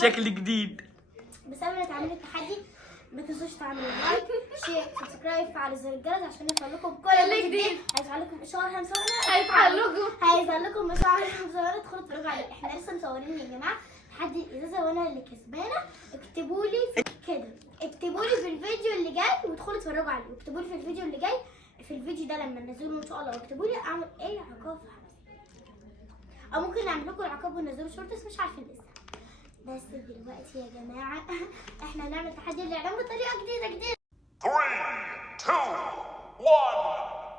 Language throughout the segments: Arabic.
شكل جديد. بس قبل ما تعملوا التحدي ما تنسوش تعملوا لايك شير سبسكرايب فعلوا زر الجرس عشان يوصل لكم كل جديد. هيظهر لكم اشعار هيظهر لكم اشعار مصورة. ادخلوا اتفرجوا عليه. احنا لسه مصورين يا جماعه تحدي الازازه وانا اللي كسبانه. اكتبوا لي اكتبوا لي في الفيديو اللي جاي وادخلوا اتفرجوا عليه. واكتبوا لي في الفيديو اللي جاي في الفيديو ده لما ننزله ان شاء الله. واكتبوا لي اعمل ايه عقاب في حمزه، او ممكن نعمل لكم العقاب وننزله شورتس مش عارفين لسه. بس دلوقتي يا جماعه احنا هنعمل تحدي الاعلام بطريقه جديده. 3 2 1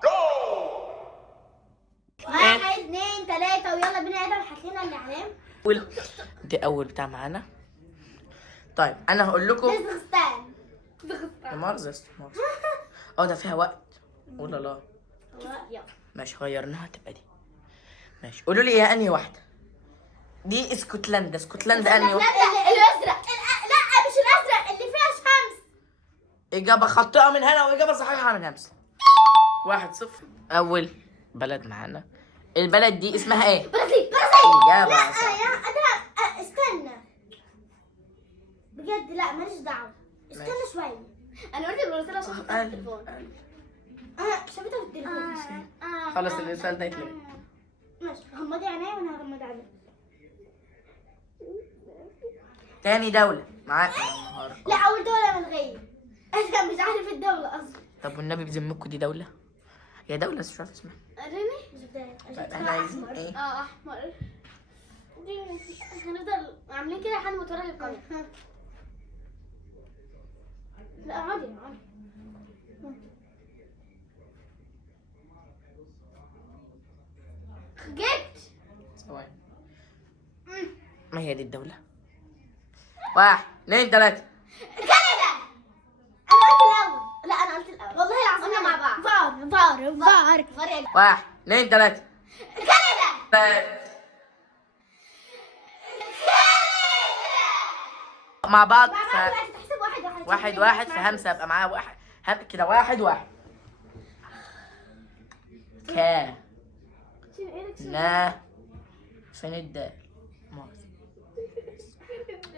جو. 1 2 3 ويلا بينا. ادم هات لنا الاعلام. دي اول بتاع معانا. طيب انا هقول لكم قزاقستان. مارزس. ده فيها وقت ولا لا؟ ماشي غيرناها تبقى دي. ماشي قولوا لي يا انهي واحده دي. اسكتلندا انهي واحده؟ الازرق. لا مش الازرق اللي فيها شمس. اجابه خاطئه من هنا واجابه صحيحه من همسه. 1-0. اول بلد معانا. البلد دي اسمها ايه؟ برازيل. اجابه لا صح. يا ادم استنى بجد. لا ماليش دعوه. استنى شويه. انا قلت البرازيل عشان شفتها في التليفون. شفتها في التليفون. خلاص السؤال ده يتلغي. ماشي غمضي عينيا وانا هغمض عينيا. تاني دولة معاك النهارده. لا اول دوله ملغيه. انا مش عارف الدوله اصلا. طب والنبي بذمكم دي دولة؟ هي دولة بس مش عارف اسمها. ريني طيب احنا عايزين ايه؟ احمر. دي هنفضل عاملين كده لحد ما توري القمر. لا عادي. جبت. ثواني. ما هي دي الدولة؟ 1 2 3. كندا. انا قلت الاول. لا انا قلت الاول والله العظيم. قلنا مع بعض. فار. 1 2 3. كندا. مع بعض. تحسب 1-1. 1-1 في همسة يبقى معاه 1 كده. 1-1. نا فين الدال؟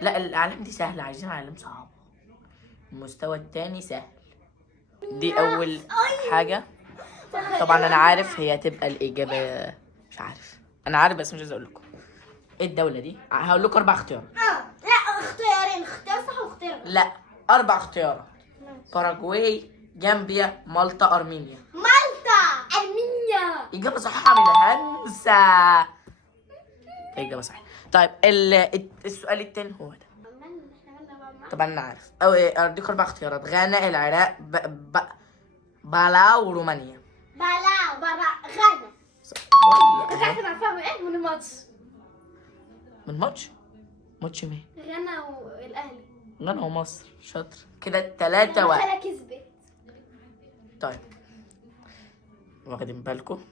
لا الاعلام دي سهلة، عايزين اعلام صعبة. المستوى التاني سهل. دي اول حاجة. طبعا انا عارف هي هتبقى الاجابة. مش عارف انا عارف بس مش عايز اقول لكم ايه الدولة دي. هقول لكم 4 اختيارات. لا اختيارين. اختيار صح واختيار لا 4 اختيارات. باراجواي، جامبيا، مالطا، ارمينيا. أرمينيا. إجابة صحيحة من همسة. إجابة صحيحة. طيب السؤال التاني هو ده. طبعا أنا عارف. أو أديك 4 اختيارات. غانا، العراق، بلاو، ورومانيا. غانا. والله انا فاهمه ايه من الماتش. من ماتش مين؟ غانا والاهلي. غانا ومصر. شاطر كده 3-1. غانا كسبت. طيب واخدين بالكم؟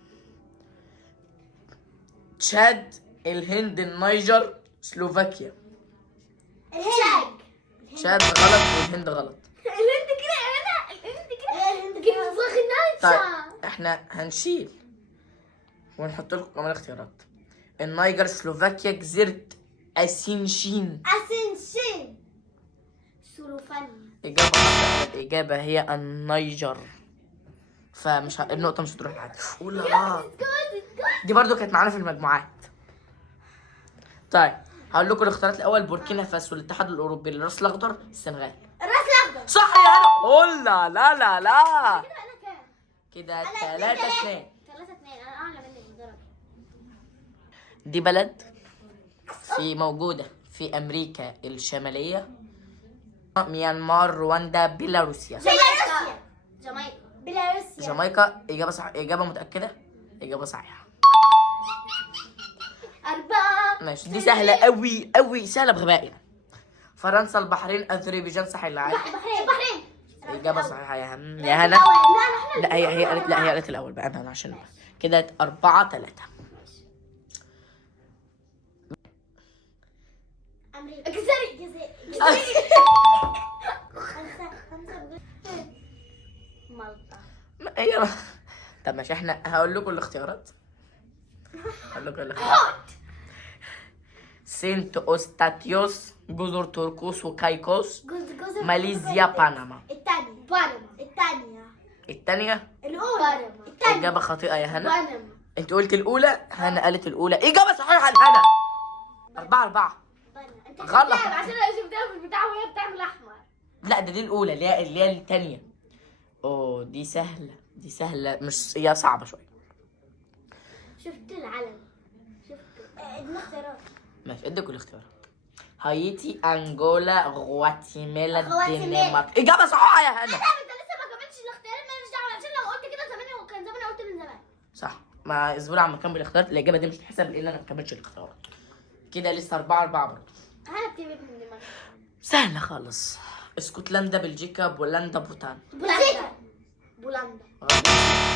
تشاد، الهند، النيجر، سلوفاكيا. تشاد غلط والهند غلط. الهند كده. طيب احنا هنشيل ونحط لكم كمان اختيارات. النيجر، سلوفاكيا، جزيرة اسينشين. سلوفانيا. إجابة خاطئة. الإجابة هي النيجر. فمش النقطة مش هتروح لحد. دي برضو كانت معانا في المجموعات. طيب هقول لكم الاختيارات الأول. بوركينا فاسو، الاتحاد الأوروبي، الراس الأخضر، السنغال. الراس الاخضر. صح يا هلا. قلنا لا كده انا كام؟ كده 3-2. 3-2. انا اعلى منك بدرجه. دي بلد موجودة في أمريكا الشمالية. ميانمار، رواندا، بيلاروسيا. جامايكا. إجابة صح. إجابة متأكدة. إجابة صحيحة. 4. ماشي دي سهلة أوي سهلة بغباء يعني. فرنسا، البحرين، أذربيجان. صح اللي عارف. البحرين. إجابة صحيحة يا هنا. لا هي قالت الأول بقى. أنا عشان كده 4-3. امريكا. هي طب ماشي احنا هقول لكم الاختيارات. سنت أوستاتيوس، جزر تركوس وكايكوس، جزر ماليزيا، بنما. الثانية بنما. الثانية الأولى. إجابة خاطئة يا هنا. بنما. أنت قلت الأولى، هنا قالت الأولى. إجابة صحيحة لهنا. 4-4. غلط. عشان انا شفتها في البتاع وهي بتعمل احمر. لا دي الأولى اللي هي الثانية. أوه دي سهلة مش هي صعبة شوية. شفت العلم. الاختيارات. ماشي اديكوا الاختيارات. هايتي، أنجولا، غواتيمالا، غواتيمالا. الدنمارك. إجابة صحيحة يا هنا. انت لسه ما كملتش الاختيارات، ماليش دعوه، عشان لو قلت كده زمان كان زمان قلت من زمان. صح، ما اصبروا على ما اكمل الاختيارات. الإجابة دي مش هتحسب لأن أنا ما كملتش الاختيارات. كده لسه 4-4 برضه. انا بتبقى من دماغي. سهلة خالص. اسكتلندا، بلجيكا، بولندا، بوتان. بولندا.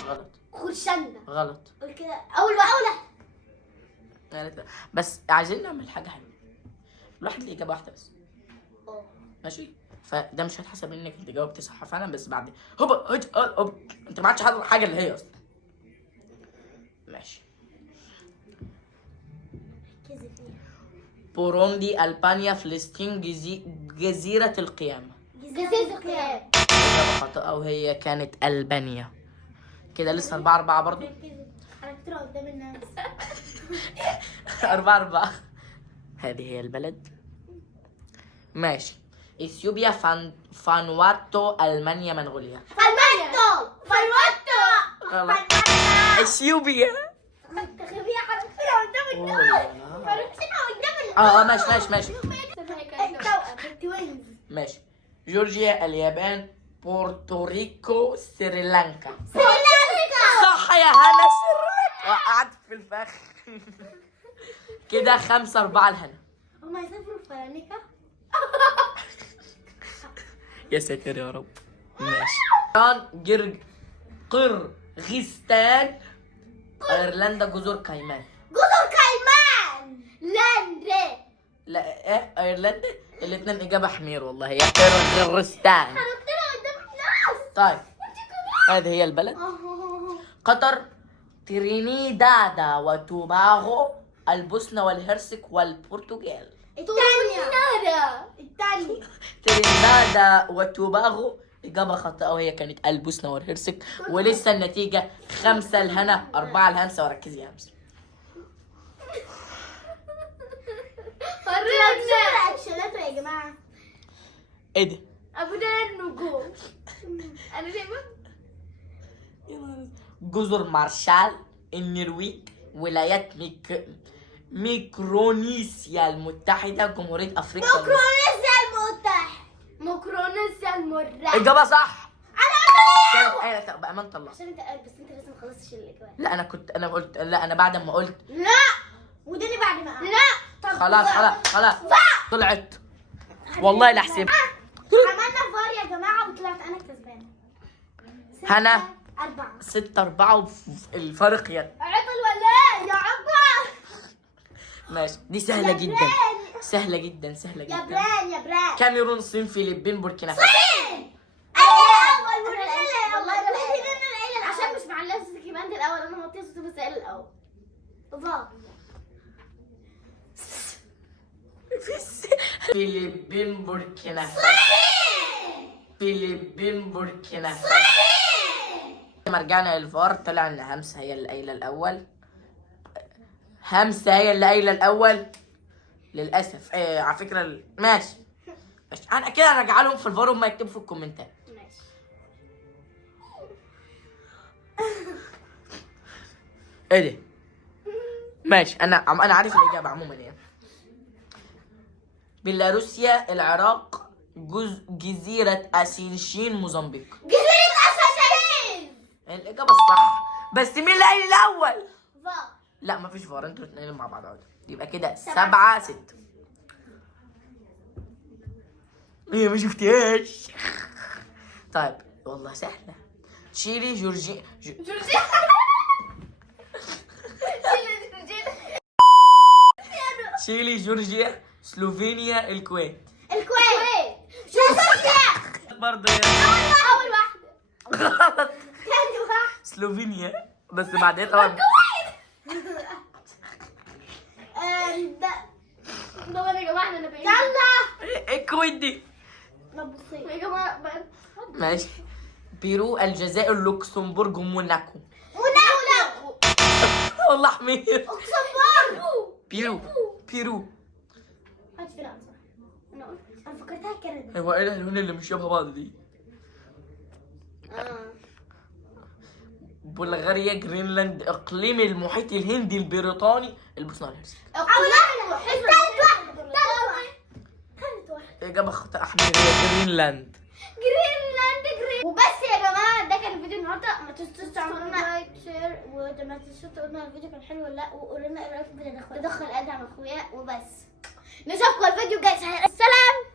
غلط. خرشندا. غلط. قول كده اول واحده. بس عايزين نعمل حاجة حلوة. الواحد ليه إجابة واحدة بس. ماشي؟ فده مش هيتحسب انك انت جاوبتي صح فعلا، بس بعد هوبا انت ما عادش حاجة اللي هي اصلا. ماشي. بوروندي، ألبانيا، فلسطين، جزيرة القيامة. جزيرة القيامة. إجابة خاطئة وهي كانت ألبانيا. كده لسه 4-4 برضه. انا كتير قدام الناس. 4-4. هذه هي البلد. ماشي. اثيوبيا، فانواتو، المانيا، منغوليا. فانواتو. غلط. اثيوبيا. انت غبية حرفتنا قدام الناس. حرفتنا قدام الناس. ماشي. التوأم التوينز. ماشي. جورجيا، اليابان، بورتوريكو، سريلانكا. صح يا هنا، سريلانكا. وقعت في الفخ. كده 5-4 لهنا. هما يسافروا في سريلانكا؟ يا ساتر يا رب. ماشي. قرغيزستان، ايرلندا، جزر كايمان. لاندري. لا ايه ايرلندا؟ الاثنين اجابه حمير والله. هي قرغيزستان. حرفتنا قدام الناس. طيب هذه هي البلد. قطر، ترينيدادا وتوباغو، البوسنة والهرسك والبرتغال. الثانية. ترينيدادا وتوباغو إجابة خاطئة وهي كانت البوسنة والهرسك. ولسه النتيجة 5 لهنا 4 لهمسة. وركزي يا همسة. اكشناته يا جماعة. ايه ده؟ ابو ده النجوم. انا شايفه جزر مارشال، النرويج، ولايات ميكرونيسيا المتحدة، جمهورية أفريقيا. ميكرونيسيا المرة. إجابة صح. كانت بأمانة الله. عشان انت قال، بس انت لسه ما خلصتش الاجابه. لا أنا قلت لا. أنا بعد ما قلت لا، وداني بعد ما قال. لا خلاص طلعت. والله لا أحسب. عملنا فار يا جماعه وطلعت انا كسبانه. هنا 4. 6-4 الفرق يد. عطل ولا ايه يا عطل؟ ماشي. دي سهلة يا جدا. بران. سهلة جدا. يا بران. كاميرون، الصين، فلبين، بوركينا فاسو. والله عشان مش معلقه صوتك يبقى انت الاول. انا موطيه صوتي بس قال الاول. فار. فلبين، بوركينا فاسو. فلبين، بوركينا فاسو. لما رجعنا للفار طلع ان همسة هي اللي قايله الاول. همسة هي اللي قايله الاول للاسف. على فكره ماشي. انا كده هرجع لهم في الفار وما يكتبوا في الكومنتات. ماشي. ايه ده؟ ماشي. انا عارف الاجابه عموما يعني. بيلاروسيا، العراق، جزيره اسينشين، موزمبيق. جزيرة أساسين. الاجابه الصح. بس مين اللي قايل الاول؟ فار. لا مفيش فار. انتوا الاثنين مع بعض عادي. يبقى كده 7-6. ايه ما شفتيهاش. طيب والله سهله. تشيلي، جورجيا. تشيلي، جورجيا، سلوفينيا، الكويت. برضه أول واحدة. غلط. ثاني واحدة. سلوفينيا بس بعدين طبعا. ودي. ما بصي يا جماعه ماشي. بيرو، الجزائر، لوكسمبورغ، موناكو. وناكو والله حمير. اكسبورغ. بيرو. هات فرنسا. انا فكرتها كندا. هو ايه الهون اللي مش شبه بعض دي؟ بلغاريا، جرينلاند، اقليم المحيط الهندي البريطاني، البوسنه والهرسك. ثالث واحد. اجابه خاطئه حميريه، جرينلاند. وبس يا جماعه، ده كان الفيديو النهارده. ما تنسوش تعملوا لنا لايك شير، وما تنسوش تقولوا لنا الفيديو كان حلو ولا لا، وقولوا لنا ايه رايكم في تدخل ادم اخويا. وبس نشوفكم الفيديو الجاي. سلام.